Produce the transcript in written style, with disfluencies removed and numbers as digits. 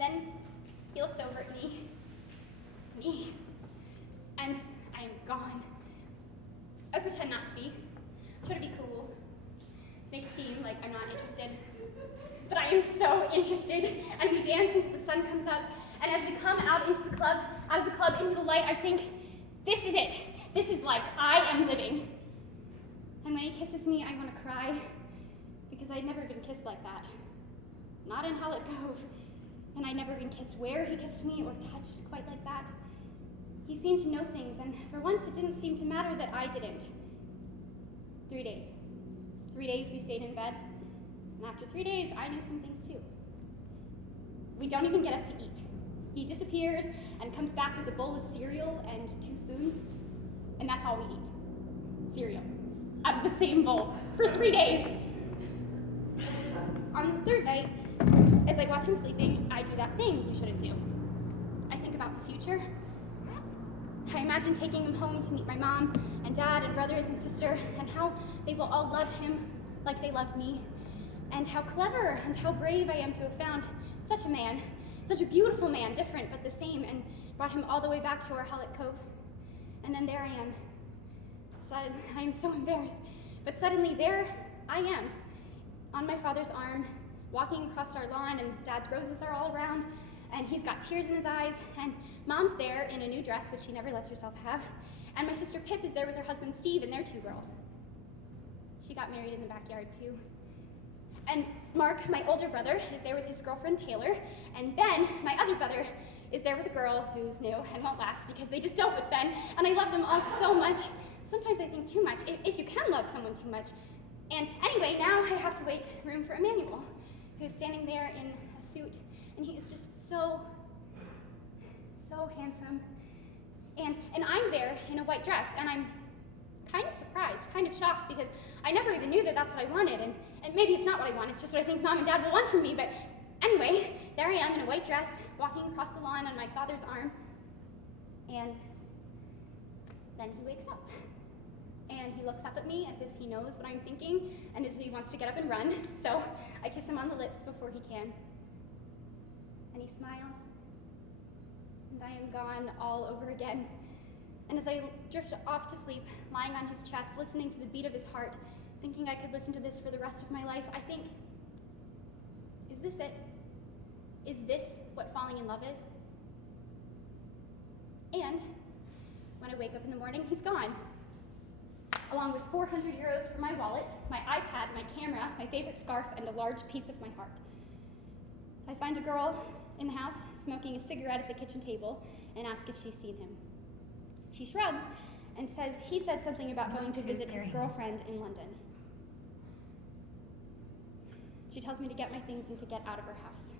And then he looks over at me, and I am gone. I pretend not to be. I try to be cool, to make it seem like I'm not interested. But I am so interested, and we dance until the sun comes up, and as we come out into the club, out of the club into the light, I think, this is it. This is life. I am living. And when he kisses me, I want to cry, because I'd never been kissed like that. Not in Howlett Cove, and I'd never been kissed where he kissed me or touched quite like that. He seemed to know things, and for once it didn't seem to matter that I didn't. 3 days. 3 days we stayed in bed, and after 3 days, I knew some things too. We don't even get up to eat. He disappears and comes back with a bowl of cereal and 2 spoons, and that's all we eat. Cereal. Out of the same bowl for 3 days. On the 3rd night, as I watch him sleeping, I do that thing you shouldn't do. I think about the future. I imagine taking him home to meet my mom and dad and brothers and sister, and how they will all love him like they love me, and how clever and how brave I am to have found such a man, such a beautiful man, different but the same, and brought him all the way back to our Howlett Cove. And then there I am. I am so embarrassed, but suddenly there I am, on my father's arm, walking across our lawn, and Dad's roses are all around, and he's got tears in his eyes, and Mom's there in a new dress, which she never lets herself have, and my sister Pip is there with her husband Steve and their 2 girls. She got married in the backyard too. And Mark, my older brother, is there with his girlfriend Taylor, and Ben, my other brother, is there with a girl who's new and won't last because they just don't with Ben, and I love them all so much. Sometimes I think too much, if you can love someone too much. And anyway, now I have to make room for Emmanuel, who's standing there in a suit, and he is just so handsome. And I'm there in a white dress, and I'm kind of surprised, kind of shocked, because I never even knew that that's what I wanted, and maybe it's not what I want, it's just what I think Mom and Dad will want from me, but anyway, there I am in a white dress, walking across the lawn on my father's arm, and then he wakes up. And he looks up at me as if he knows what I'm thinking, and as if he wants to get up and run, so I kiss him on the lips before he can. And he smiles, and I am gone all over again. And as I drift off to sleep, lying on his chest, listening to the beat of his heart, thinking I could listen to this for the rest of my life, I think, is this it? Is this what falling in love is? And when I wake up in the morning, he's gone, along with 400 euros for my wallet, my iPad, my camera, my favorite scarf, and a large piece of my heart. I find a girl in the house smoking a cigarette at the kitchen table and ask if she's seen him. She shrugs and says he said something about going to visit his girlfriend in London. She tells me to get my things and to get out of her house.